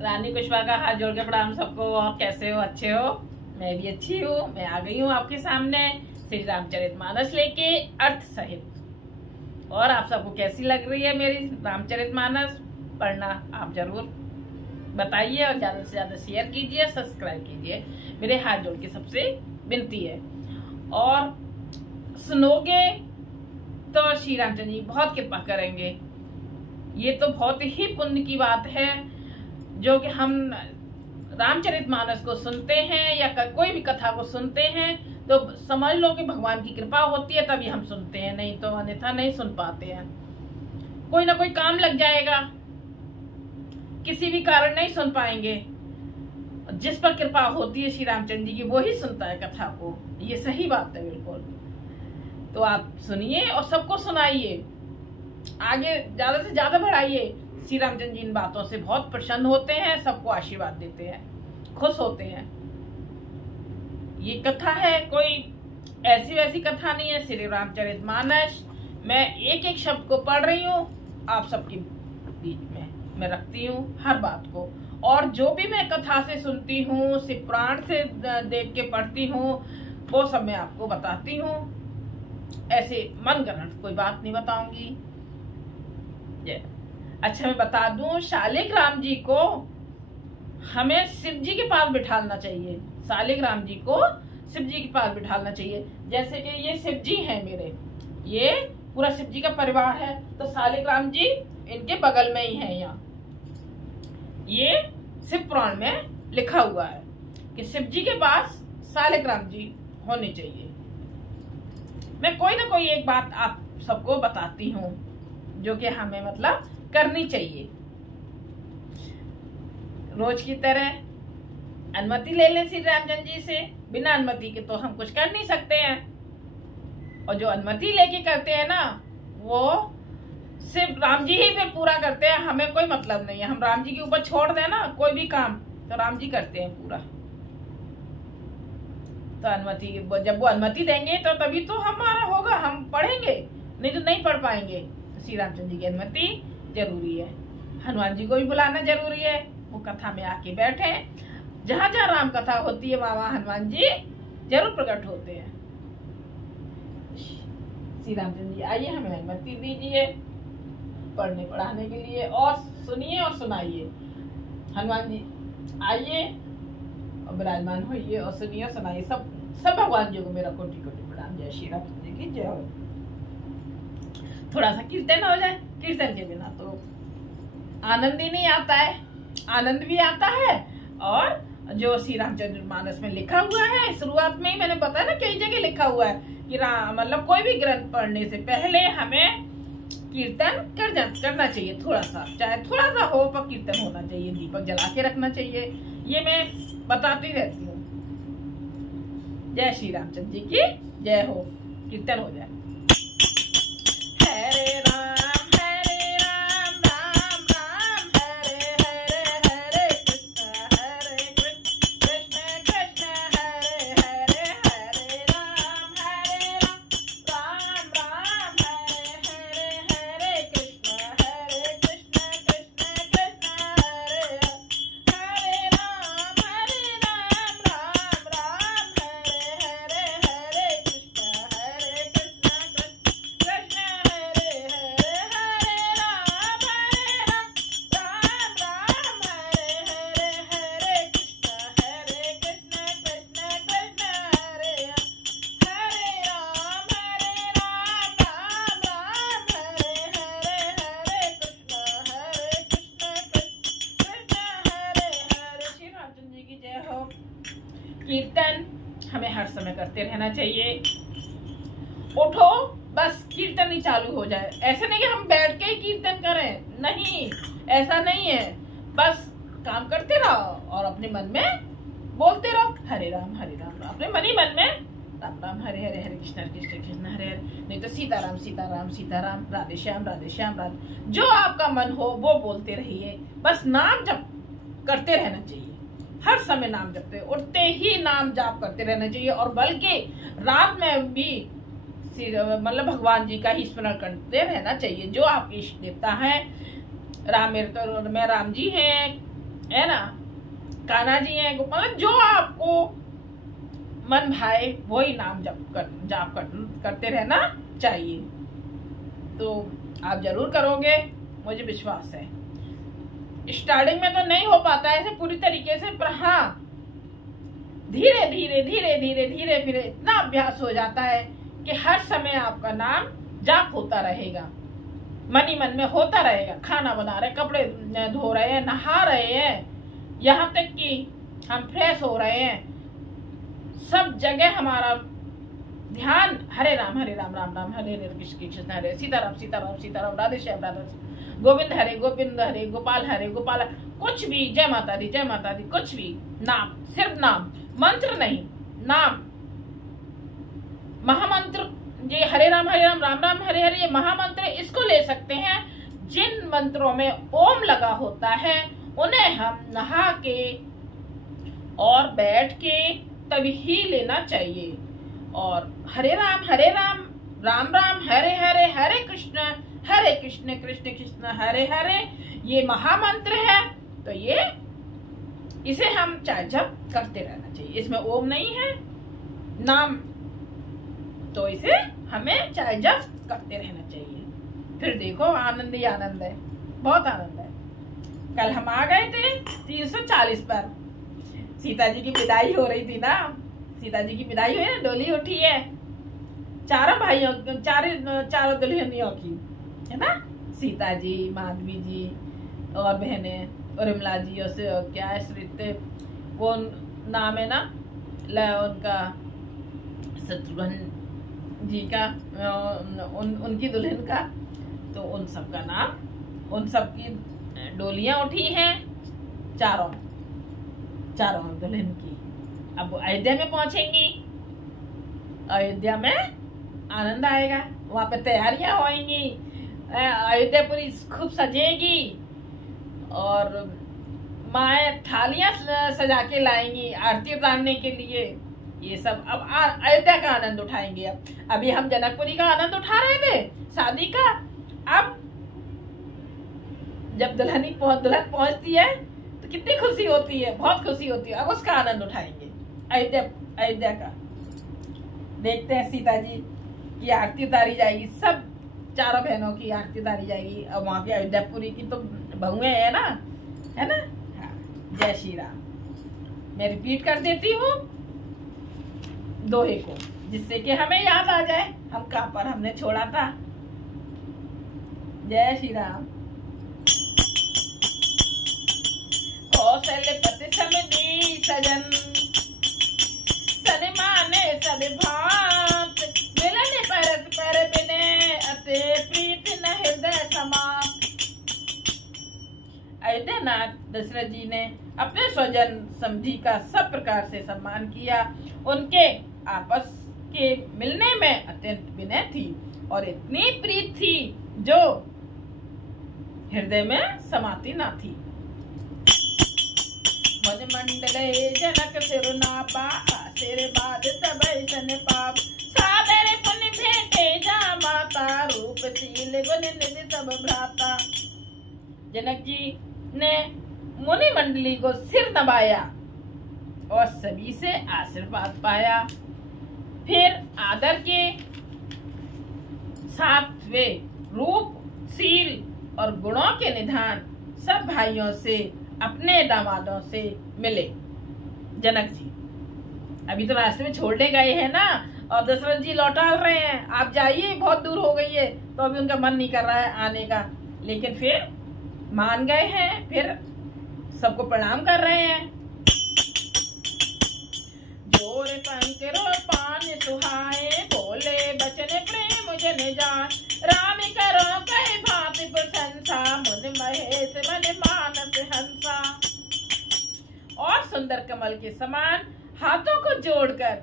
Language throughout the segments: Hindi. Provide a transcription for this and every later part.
रानी कुशवाहा का हाथ जोड़ के प्रणाम सबको। और कैसे हो? अच्छे हो? मैं भी अच्छी हूँ। मैं आ गई हूँ आपके सामने श्री रामचरितमानस लेके अर्थ सहित। और आप सबको कैसी लग रही है मेरी रामचरितमानस? पढ़ना आप जरूर बताइए और ज्यादा से ज्यादा शेयर कीजिए, सब्सक्राइब कीजिए, मेरे हाथ जोड़ के सबसे विनती है। और सुनोगे तो श्री रामचंद्र जी बहुत कृपा करेंगे। ये तो बहुत ही पुण्य की बात है जो कि हम रामचरितमानस को सुनते हैं या कोई भी कथा को सुनते हैं तो समझ लो कि भगवान की कृपा होती है तभी हम सुनते हैं, नहीं तो अन्यथा नहीं सुन पाते हैं। कोई ना कोई काम लग जाएगा, किसी भी कारण नहीं सुन पाएंगे। जिस पर कृपा होती है श्री रामचंद्र जी की वो ही सुनता है कथा को। ये सही बात है बिल्कुल। तो आप सुनिए और सबको सुनाइए, आगे ज्यादा से ज्यादा बढ़ाइए। श्री रामचंद्र जी इन बातों से बहुत प्रसन्न होते हैं, सबको आशीर्वाद देते हैं, खुश होते हैं। ये कथा है, कोई ऐसी वैसी कथा नहीं है। श्री रामचरितमानस मैं एक एक शब्द को पढ़ रही हूँ, आप सबके बीच में मैं रखती हूँ हर बात को। और जो भी मैं कथा से सुनती हूँ, सिर्फ प्राण से देख के पढ़ती हूँ, वो सब मैं आपको बताती हूँ। ऐसे मन ग्रहण कोई बात नहीं बताऊंगी। अच्छा मैं बता दूं, शालिक राम जी को हमें शिव जी के पास बिठाना चाहिए। शालिक राम जी को शिव जी के पास बिठाना चाहिए। जैसे कि ये शिव जी हैं मेरे, ये पूरा शिव जी का परिवार है, तो शालिक राम जी इनके बगल में ही है। यहाँ ये शिव पुराण में लिखा हुआ है कि शिव जी के पास शालिक राम जी होने चाहिए। मैं कोई ना कोई एक बात आप सबको बताती हूँ जो कि हमें मतलब करनी चाहिए। रोज की तरह अनुमति ले लें श्री रामचंद्र जी से। बिना अनुमति के तो हम कुछ कर नहीं सकते हैं। और जो अनुमति लेके करते हैं ना, वो सिर्फ राम जी ही फिर पूरा करते हैं, हमें कोई मतलब नहीं है। हम राम जी के ऊपर छोड़ दें ना कोई भी काम तो राम जी करते हैं पूरा। तो अनुमति, जब वो अनुमति देंगे तो तभी तो हमारा होगा, हम पढ़ेंगे, नहीं तो नहीं पढ़ पाएंगे। श्री रामचंद्र जी की अनुमति जरूरी है। हनुमान जी को भी बुलाना जरूरी है, वो कथा में आके बैठे। जहाँ जहाँ राम कथा होती है वहाँ हनुमान जी जरूर प्रकट होते हैं। श्री रामचंद्र जी आइए, हमें अनुमति दीजिए पढ़ने पढ़ाने के लिए। और सुनिए और सुनाइए। हनुमान जी आइए और विराजमान होइए और सुनिए और सुनाइए। सब भगवान जी को मेरा कोटि कोटि प्रणाम। जय श्री रामचंद्र जी की जय हो। थोड़ा सा कीर्तन हो जाए, कीर्तन के बिना तो आनंद ही नहीं आता है। आनंद भी आता है। और जो श्री रामचरितमानस में लिखा हुआ है, शुरुआत में ही मैंने बताया ना, कई जगह लिखा हुआ है कि मतलब कोई भी ग्रंथ पढ़ने से पहले हमें कीर्तन करना चाहिए। थोड़ा सा, चाहे थोड़ा सा हो, पर कीर्तन होना चाहिए। दीपक जला के रखना चाहिए। ये मैं बताती रहती हूँ। जय श्री रामचंद्र जी की जय हो। कीर्तन हो जाए। हरे राम राम राम हरे हरे, हरे कृष्ण कृष्ण कृष्ण हरे हरे, हरे राम राम राम हरे हरे, हरे कृष्ण कृष्ण कृष्ण हरे हरे, राम राम राम हरे हरे, हरे कृष्ण कीर्तन हमें हर समय करते रहना चाहिए। उठो बस कीर्तन ही चालू हो जाए। ऐसे नहीं कि हम बैठ के ही कीर्तन करें, नहीं, ऐसा नहीं है। बस काम करते रहो और अपने मन में बोलते रहो हरे राम अपने मन ही मन में राम राम हरे हरे, हरे कृष्ण कृष्ण हरे हरे। नहीं तो सीताराम सीताराम राधे श्याम राधे। जो आपका मन हो वो बोलते रहिए। बस नाम जप करते रहना चाहिए। हर समय नाम जपते, उठते ही नाम जाप करते रहना चाहिए। और बल्कि रात में भी मतलब भगवान जी का ही स्मरण करते रहना चाहिए। जो आपके इष्ट देवता है, राम मेरे तो मैं राम जी हैं, है ना, कान्हा जी हैं, गोपाल, जो आपको मन भाए वही नाम जाप करते रहना चाहिए। तो आप जरूर करोगे, मुझे विश्वास है। स्टार्टिंग में तो नहीं हो पाता है ऐसे पूरी तरीके से, पर हाँ धीरे धीरे धीरे धीरे धीरे धीरे इतना अभ्यास हो जाता है कि हर समय आपका नाम जाप होता रहेगा, मन ही मन में होता रहेगा। खाना बना रहे, कपड़े धो रहे हैं, नहा रहे हैं, यहाँ तक कि हम फ्रेश हो रहे हैं, सब जगह हमारा ध्यान हरे राम राम राम हरे हरे कृष्ण कृष्ण हरे सीताराम सीताराम सीताराम राधे श्याम राधे गोविंद हरे गोपाल हरे गोपाल, कुछ भी, जय माता दी कुछ भी, नाम, सिर्फ नाम, मंत्र नहीं, नाम, महामंत्र। ये हरे राम राम राम हरे हरे, ये महामंत्र, इसको ले सकते हैं। जिन मंत्रों में ओम लगा होता है उन्हें हम नहा के और बैठ के तभी लेना चाहिए। और हरे राम राम राम हरे हरे, हरे कृष्ण कृष्ण कृष्ण हरे हरे, ये महामंत्र है। तो इसे हम चाहे जप करते रहना चाहिए। इसमें ओम नहीं है, नाम, तो इसे हमें चाहे जप करते रहना चाहिए। फिर देखो आनंद ही आनंद है, बहुत आनंद है। कल हम आ गए थे 340 पर, सीता जी की विदाई हो रही थी ना, सीता जी की विदाई हुई ना, डोली उठी है चारों भाइयों, चारों दुल्हनियों की, है ना, सीता जी, माधवी जी और बहनें, और विमला जी, और क्या है श्रीते, वो नाम है ना उनका, शत्रुघ्न जी का, उनकी दुल्हन का, तो उन सब का नाम, उन सब की डोलियां उठी हैं, चारों दुल्हन की। अब अयोध्या में पहुंचेंगी, अयोध्या में आनंद आएगा, वहां पे तैयारियां होंगी, अयोध्या पूरी खूब सजेगी और माए थालियां सजा के लाएंगी आरती उतारने के लिए। ये सब अब अयोध्या का आनंद उठाएंगे। अब अभी हम जनकपुरी का आनंद उठा रहे थे शादी का, अब जब दुल्हन पहुंचती है तो कितनी खुशी होती है, बहुत खुशी होती है। अब उसका आनंद उठाएंगे, अयोध्या का। देखते हैं सीता जी की आरती उतारी जाएगी, सब चारों बहनों की आरती उतारी जाएगी। अब वहां की अयोध्यापुरी की तो बहुएं है ना, हाँ। जय श्री राम। मैं रिपीट कर देती हूँ दोहे को, जिससे कि हमें याद आ जाए हम कहाँ पर हमने छोड़ा था। जय श्री राम। कौशलपति समधी सजन, सन्माने सब भांत, मिलन परस्पर बिने, अते प्रीति न हृदय समात। अयोध्यानाथ दशरथ जी ने अपने स्वजन समधी का सब प्रकार से सम्मान किया। उनके आपस के मिलने में अत्यंत विनय थी और इतनी प्रीत थी जो हृदय में समाती ना थी। मन मंडले जनक सिरुनापा, सिर बाद सब सन पाप, सादर पुण्य भेंटे जा माता, रूप शील गुण निधि सब भ्राता। जनक जी ने मुनि मंडली को सिर नवाया और सभी से आशीर्वाद पाया। फिर आदर के साथ वे रूप, शील और गुणों के निधान सब भाइयों से, अपने दामादों से मिले। जनक जी अभी तो रास्ते में छोड़ने गए हैं ना, और दशरथ जी लौटा रहे हैं, आप जाइए, बहुत दूर हो गई है। तो अभी उनका मन नहीं कर रहा है आने का, लेकिन फिर मान गए हैं, फिर सबको प्रणाम कर रहे हैं। जोर पंकरो पान सुहाए, बोले बचन प्रेम जन जान, राम करो कई भांति प्रशंसा, मुन महेश मन मानस हंसा। और सुंदर कमल के समान हाथों को जोड़कर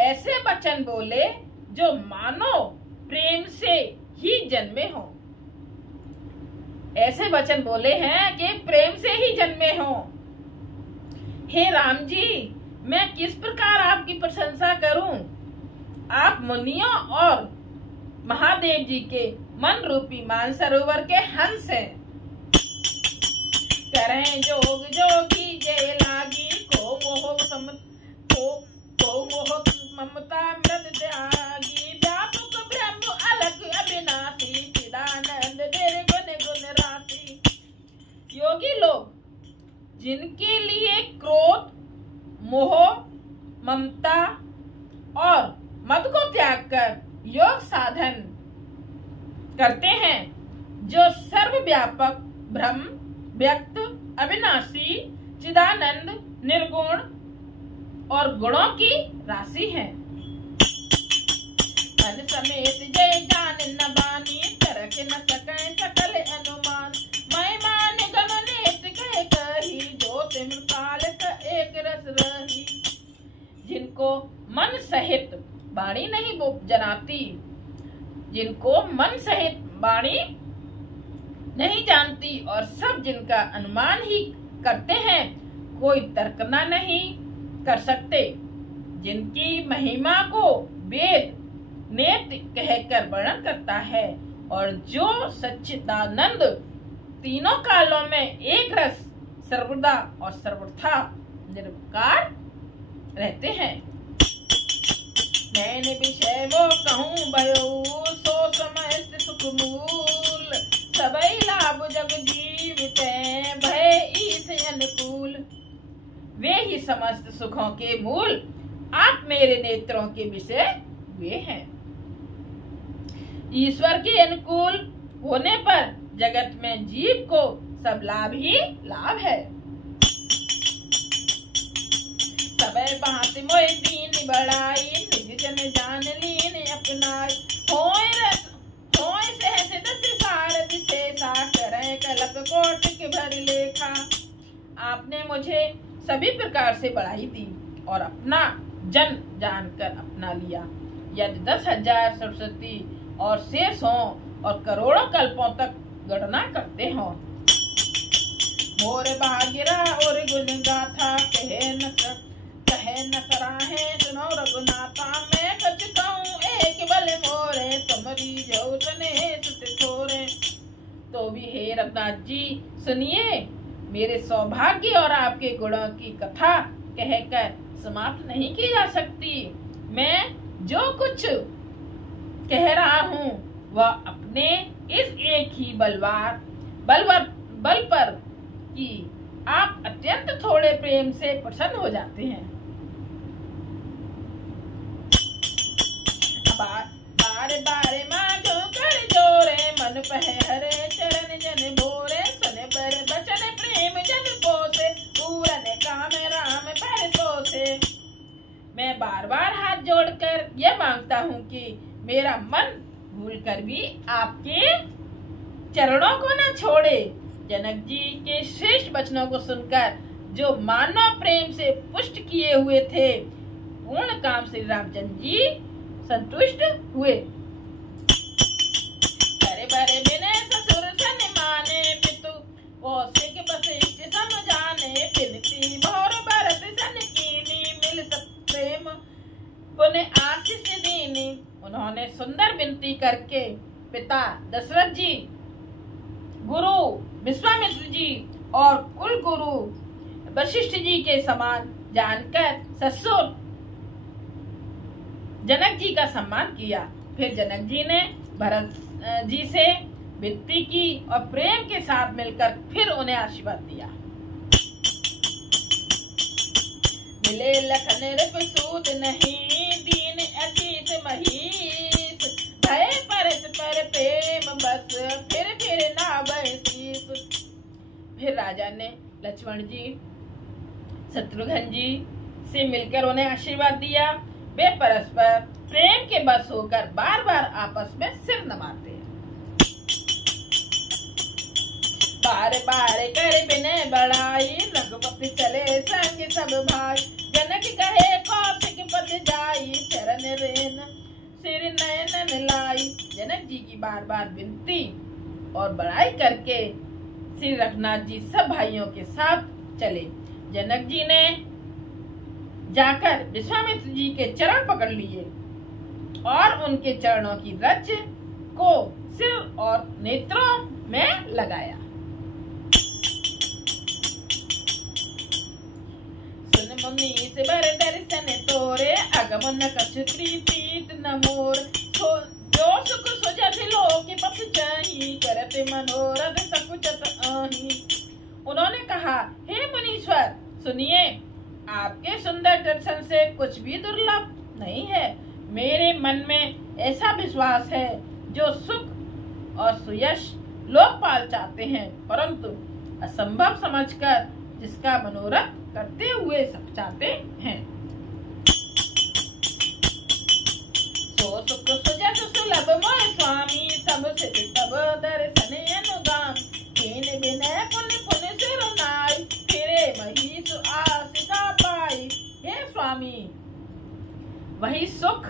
ऐसे वचन बोले जो मानो प्रेम से ही जन्मे हो। ऐसे वचन बोले हैं कि प्रेम से ही जन्मे हो। हे राम जी, मैं किस प्रकार आपकी प्रशंसा करूं? आप मुनियों और महादेव जी के मन रूपी मानसरोवर के हंस हैं। करें जोग जोग जिनके लिए क्रोध, मोह, ममता और मद को त्याग कर योग साधन करते हैं, जो सर्वव्यापक, ब्रह्म, व्यक्त, अविनाशी, चिदानंद, निर्गुण और गुणों की राशि है। मन समेत जय जान न बानी, तरक न सके सकल अनुमान। मैं मान गण नेत कह कही, ज्योति मृताल का एक रस रही। जिनको मन सहित वाणी नहीं जनाती, जिनको मन सहित वाणी नहीं जानती और सब जिनका अनुमान ही करते हैं, कोई तर्कना नहीं कर सकते, जिनकी महिमा को वेद नेत कहकर वर्णन करता है और जो सच्चिदानंद तीनों कालों में एक रस सर्वदा और सर्वथा निर्विकार रहते हैं। मैंने विषय वो कहूँ भयो, सो समय सुख मूल। सबई लाभ जग जीवित भय ईस अनुकूल। वे ही समस्त सुखों के मूल, आप मेरे नेत्रों के विषय वे हैं। ईश्वर के अनुकूल होने पर जगत में जीव को सब लाभ ही लाभ है। सबे भांति मोय दीन बड़ाई, निज जन जान लीन अपनाई। होय सहस दस सार विशेषा, करे कल्प कोटि भर लेखा। आपने मुझे सभी प्रकार से बढ़ाई दी और अपना जन जानकर अपना लिया। यदि 10,000 सरस्वती और शेष हो और करोड़ों कल्पों तक गणना करते हो। मोर भाग्यरा और गुण गाथा, कहे न सराहे सुनो रघुनाथा। मैं सच कहूँ एक बल मोरे, तुम्हारी जो तने सुत छोरे। तो भी हे रघुनाथ जी सुनिए, मेरे सौभाग्य और आपके गुणों की कथा कहकर समाप्त नहीं की जा सकती। मैं जो कुछ कह रहा हूँ वह अपने इस एक ही बल पर कि आप अत्यंत थोड़े प्रेम से प्रसन्न हो जाते हैं। बारे बारे मांगो कर जोरे, मन पहरे चरण जन भोरे। सुने पर बचन प्रेम जन पोसे, पूरन काम राम पर तोसे। मैं बार बार हाथ जोड़कर यह मांगता हूँ कि मेरा मन भूलकर भी आपके चरणों को न छोड़े। जनक जी के श्रेष्ठ वचनों को सुनकर जो मानव प्रेम से पुष्ट किए हुए थे, पूर्ण काम श्री रामचंद्र जी संतुष्ट हुए। बड़े बड़े विनय ससुर सन माने, पितु कौशिक वशिष्ठ समझाने। बिनती मोर भरत सन कीनी, मिल सब प्रेम पुण्य आशीष दीनी। उन्होंने सुंदर विनती करके पिता दशरथ जी, गुरु विश्वामित्र जी और कुल गुरु वशिष्ठ जी के समान जानकर ससुर जनक जी का सम्मान किया। फिर जनक जी ने भरत जी से विनती की और प्रेम के साथ मिलकर फिर उन्हें आशीर्वाद दिया। मिले लखन रिपुसूत नहीं, दीन अतीत महीस। भय परस पर प्रेम बस, फिर ना बसीस। फिर राजा ने लक्ष्मण जी, शत्रुघ्न जी से मिलकर उन्हें आशीर्वाद दिया। वे परस्पर प्रेम के बस होकर बार बार आपस में सिर नमाते हैं। बार बार कर बिने बढ़ाई, रघुपति चले संग सब भाई। जनक कहे कौशिक पद जाई, चरण रेन सिर नयन लाई। जनक जी की बार बार विनती और बड़ाई करके श्री रघुनाथ जी सब भाइयों के साथ चले। जनक जी ने जाकर विश्वामित्र जी के चरण पकड़ लिए और उनके चरणों की रज को सिर और नेत्रों में लगाया। सुन मम्मी से बर दर्शन तोरे, अगमन कछ प्रीत न मोर। जो सुख सुजत लोक पप चाही, करते मनोरथ सकुचत आही। उन्होंने कहा, हे मुनीश्वर सुनिए, आपके सुंदर दर्शन से कुछ भी दुर्लभ नहीं है। मेरे मन में ऐसा विश्वास है, जो सुख और सुयश लोकपाल चाहते हैं, परंतु असंभव समझकर जिसका मनोरथ करते हुए सब चाहते हैं। सो सुख सुजस सुलभ मोह स्वामी, सब सिद्ध तब दर्शन अनुगाम। कीन विनय पुण्य पुण्य सिर नाई, फिरे महीस आसिका पाई। हे स्वामी, वही सुख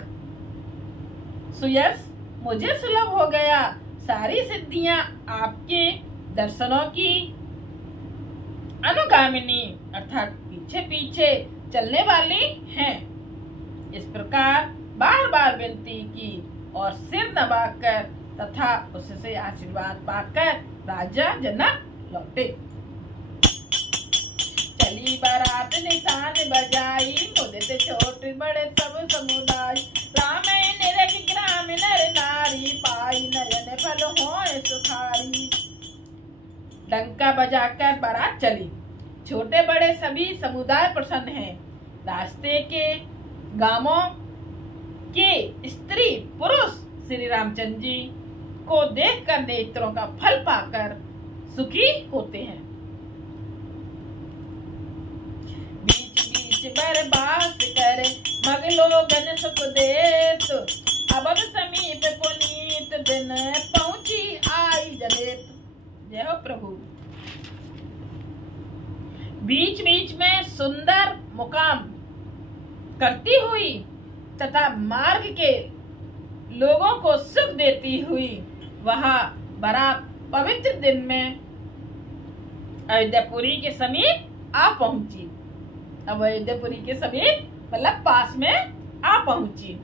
सुयश मुझे सुलभ हो गया। सारी सिद्धियां आपके दर्शनों की अनुगामिनी अर्थात पीछे पीछे चलने वाली हैं। इस प्रकार बार बार विनती की और सिर दबाकर तथा उससे आशीर्वाद पाकर राजा जनक लौटे। चली बारात निशान बजाई, मुदित छोटे बड़े सब समुदाय। राम निरख ग्राम नर नारी, पाई नयन फल होए सुखारी। डंका बजाकर बारात चली, छोटे बड़े सभी समुदाय प्रसन्न हैं। रास्ते के गांवों के स्त्री पुरुष श्री रामचंद्र जी को देखकर नेत्रों का फल पाकर सुखी होते हैं। बीच बीच बरबास करे, मग लोगन सुख देत। अब समीप पुनीत, दिन पहुंची आई जनेत। जय हो प्रभु। बीच बीच में सुंदर मुकाम करती हुई तथा मार्ग के लोगों को सुख देती हुई वहां बारात पवित्र दिन में अयोध्यापुरी के समीप आ पहुंची। अब अयोध्यापुरी के समीप मतलब पास में आ पहुंची।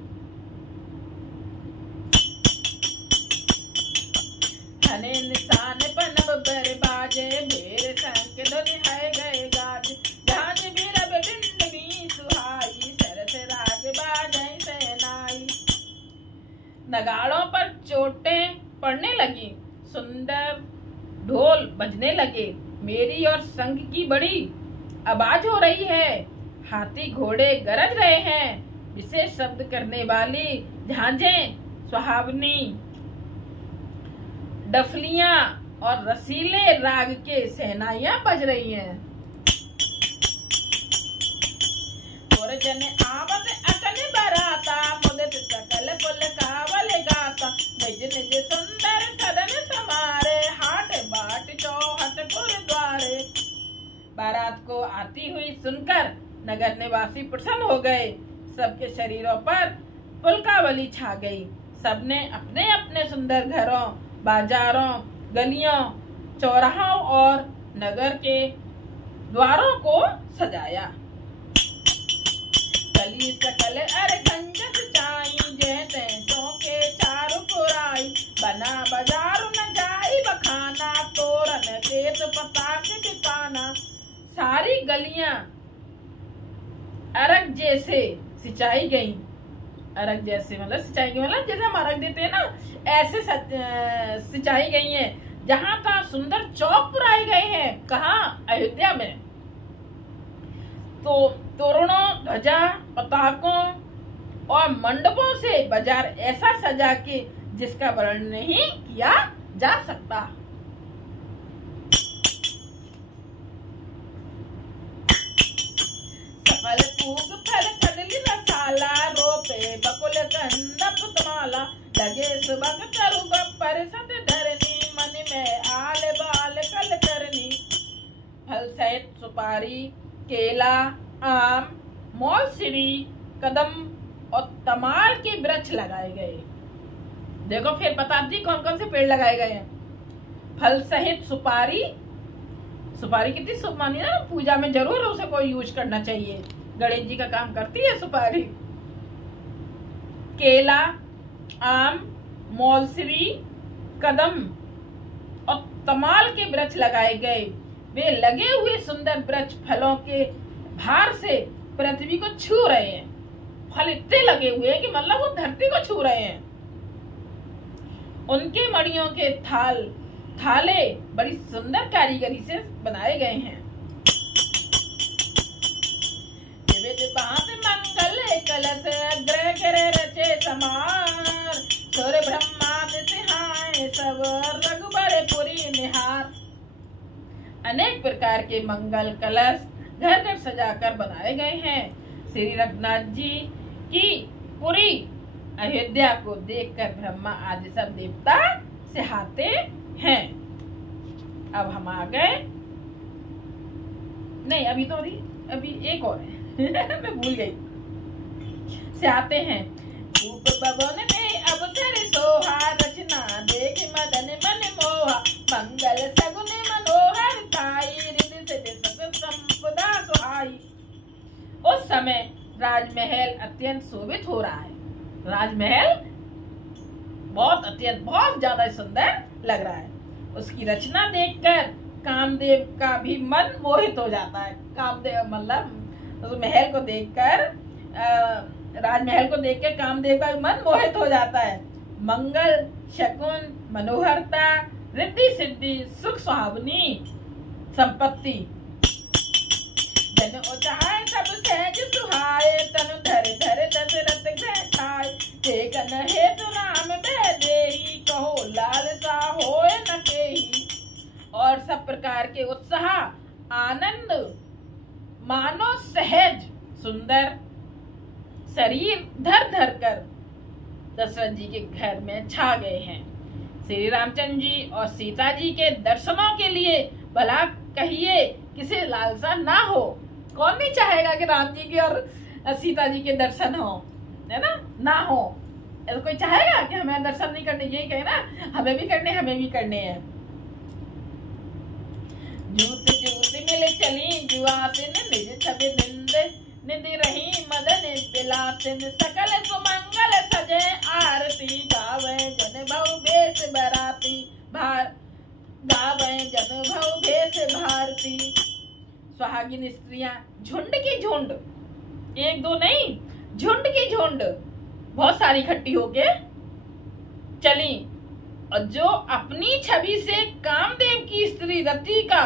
धने निशान पनब बर बाजे, भेर शंख ध्वनि है गए गाज। झांझ बिरब बिंद भी सुहाई, सरस राग बाजै सेनाई। नगाड़ों पर चोटें पड़ने लगी, सुंदर ढोल बजने लगे। मेरी और संग की बड़ी आवाज हो रही है। हाथी घोड़े गरज रहे हैं। विशेष शब्द करने वाली झांझें, सुहावनी डफलियां और रसीले राग के सहनाइयां बज रही हैं। और जन आवत अकल बराता, मुदित सकल कुल कावल गाता। निज निज सुंदर सदन समारे, हाट बाट चौहट पुर द्वारे। बारात को आती हुई सुनकर नगर निवासी प्रसन्न हो गए। सबके शरीरों पर पुलकावली छा गई। सबने अपने अपने सुंदर घरों, बाजारों, गलियों, चौराहों और नगर के द्वारों को सजाया। गली सकल अरगंजत चाई, जैसे चौके चारु पुराई। बना बाजार न जाई बखाना, तोरन केत पताक बिताना। सारी गलियां अरग जैसे सिंचाई गई। अरग जैसे मतलब सिंचाई गई मतलब जैसे हम अरग देते हैं ना, ऐसे सिंचाई गई है। जहाँ का सुंदर चौक पुराए गए हैं। कहाँ? अयोध्या में। तो तोरणों, ध्वजा, पताकों और मंडपों से बाजार ऐसा सजा के जिसका वर्णन नहीं किया जा सकता। सफल फूग फल फडली रसाला, रोपे बकुल कंद पुतमाला। लगे सुबह करु गप्पर सत धरनी, मन में आल बाल कल करनी। फल सहित सुपारी, केला, आम, मौलसिरी, कदम और तमाल के वृक्ष लगाए गए। देखो फिर बता दी कौन कौन से पेड़ लगाए गए हैं। फल सहित सुपारी, सुपारी कितनी शुभ मानी ना, पूजा में जरूर उसे कोई यूज करना चाहिए। गणेश जी का काम करती है सुपारी। केला, आम, मौलसिरी, कदम और तमाल के वृक्ष लगाए गए। वे लगे हुए सुंदर वृक्ष फलों के भार से पृथ्वी को छू रहे हैं। फल इतने लगे हुए हैं कि मतलब वो धरती को छू रहे हैं। उनके मड़ियों के थाले बड़ी सुंदर कारीगरी से बनाए गए हैं। विविध भांति मंगल कलश ग्रह गिरे रचे समार, सूर्य ब्रह्मादि सिहाय सब रघुबर पुरी निहार। अनेक प्रकार के मंगल कलश घर घर सजाकर बनाए गए हैं। श्री रघुनाथ जी की पुरी अयोध्या को देखकर ब्रह्मा आदि सब देवता सिहाते हैं। अब हम आ गए, नहीं अभी एक और है मैं भूल गई। सिहाते हैं। रूप भवन में अवसर सोहा, रचना देख मदन मन मोहा, मंगल सगुन मनोहर ताई, रिधि सिद्धि सकल संपदा सुहाई। उस समय राजमहल अत्यंत शोभित हो रहा है। राजमहल बहुत ज्यादा सुंदर लग रहा है। उसकी रचना देखकर कामदेव का भी मन मोहित हो जाता है। कामदेव मतलब उस महल को देखकर, राजमहल को देखकर कामदेव का भी मन मोहित हो जाता है। मंगल शकुन मनोहरता रिद्धि सिद्धि सुख सुहावनी संपत्ति, जन उचाए सब सहज सुहाए, तनु धर धर दशरथ ग्रह खाए, देखन हेतु राम देहि, कहो लालसा होए न केहि। और सब प्रकार के उत्साह आनंद मानो सहज सुंदर शरीर धर धर कर दशरथ जी के घर में छा गए हैं। श्री रामचंद्र जी और सीता जी के दर्शनों के लिए भला कहिए किसे लालसा ना हो। कौन नहीं चाहेगा कि राम जी के और सीता जी के दर्शन हो, है ना हो। ऐसा कोई चाहेगा कि हमें दर्शन नहीं करने? यही कहे ना, हमें भी करने हैं। जूत जूत मिले चली जुआसिन, निज छवि निधि रही मदन बिलासिन, सकल सुमंगल सजे आरती, गावे जन भव भेष बराती, गावे जन भव भेष भारती। सुहागिन स्त्रियां झुंड की झुंड, एक दो नहीं, झुंड की झुंड बहुत सारी इकट्ठी होके चली, और जो अपनी छवि से कामदेव की स्त्री रति का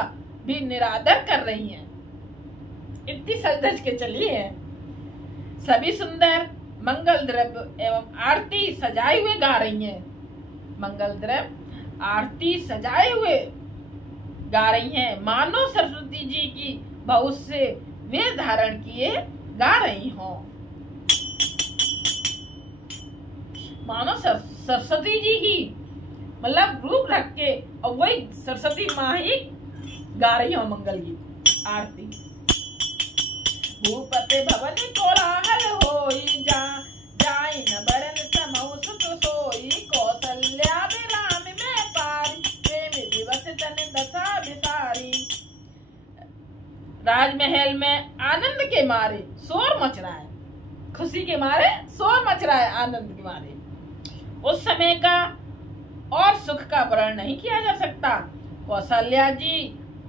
भी निरादर कर रही हैं। इतनी सज के चली है। सभी सुंदर मंगल द्रव्य एवं आरती सजाए हुए गा रही हैं। मंगल द्रव्य आरती सजाए हुए गा रही हैं, मानो सरस्वती जी की बहुत से वेश धारण किए गा रही हों। मानो सरस्वती जी की मतलब रूप रख के, और वही सरस्वती माँ ही गा रही हो मंगल गीत आरती। भूपते भवन कोलाहल होई, जाई न बरन समौ सुख सोई, कौशल्या राम में पारी, प्रेम दिवस तन दशा विसारी। राजमहल में आनंद के मारे शोर मच रहा है, खुशी के मारे शोर मच रहा है, आनंद के मारे। उस समय का और सुख का वर्णन नहीं किया जा सकता। कौशल्या जी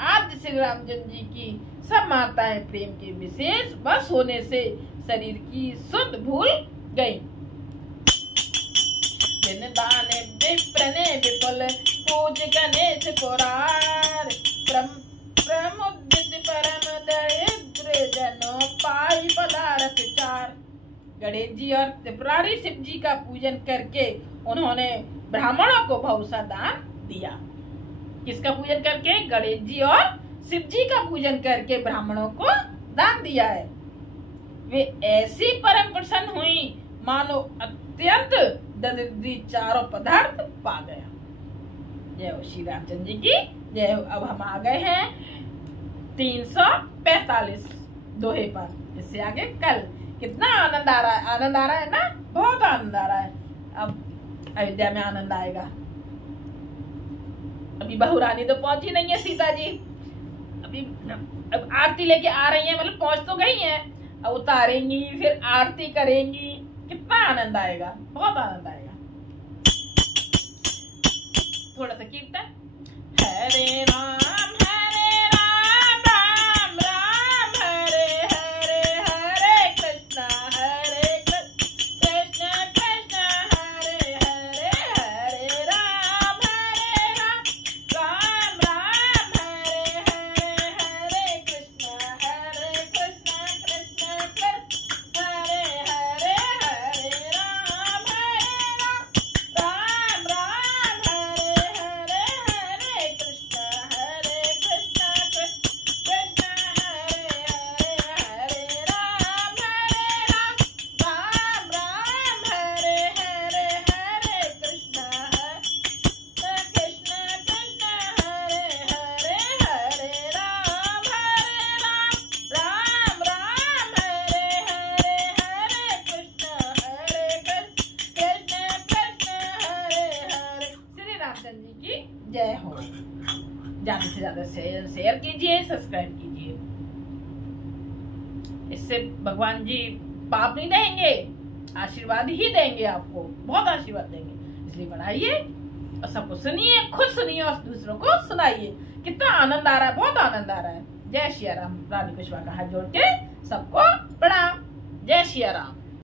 आदि श्री रामचंद्र जी की सब माताएं प्रेम के विशेष बस होने से शरीर की शुद्ध भूल गयी। दाने विप्रने विपुल पूज गणेश पुरार, प्रमुदित परम दरिद्र जनो पाई पदारथ चार। गणेश जी और त्रिपुरारी शिव जी का पूजन करके उन्होंने ब्राह्मणों को भौसा दान दिया। किसका पूजन करके? गणेश जी और शिव जी का पूजन करके ब्राह्मणों को दान दिया है। वे ऐसी परम प्रसन्न हुई मानो अत्यंत दरिद्री चारों पदार्थ पा गया। जय हो श्री रामचंद्र जी की जय हो। अब हम आ गए हैं 345 दोहे पर। इससे आगे कल कितना आनंद आ रहा है, आनंद आ रहा है ना, बहुत आनंद आ रहा है। अब अयोध्या में आनंद आएगा। अभी बहू रानी तो पहुंची नहीं है सीता जी, अब आरती लेके आ रही है, मतलब पहुंच तो गई हैं, अब उतारेंगी फिर आरती करेंगी, कितना आनंद आएगा, बहुत आनंद आएगा। थोड़ा सा कीर्तन। हरे राम राम राम हरे हरे, हरे कृष्णा कृष्ण कृष्ण हरे हरे, हरे राम शेयर कीजिए, सब्सक्राइब कीजिए। इससे भगवान जी पाप नहीं देंगे, आशीर्वाद ही देंगे, आपको बहुत आशीर्वाद देंगे। इसलिए बढ़ाइए और सबको सुनिए, खुद सुनिए और दूसरों को सुनाइए। कितना आनंद आ रहा है, बहुत आनंद आ रहा है। जय श्री राम। रानी कुशवाहा का हाथ जोड़ के सबको प्रणाम। जय श्री राम।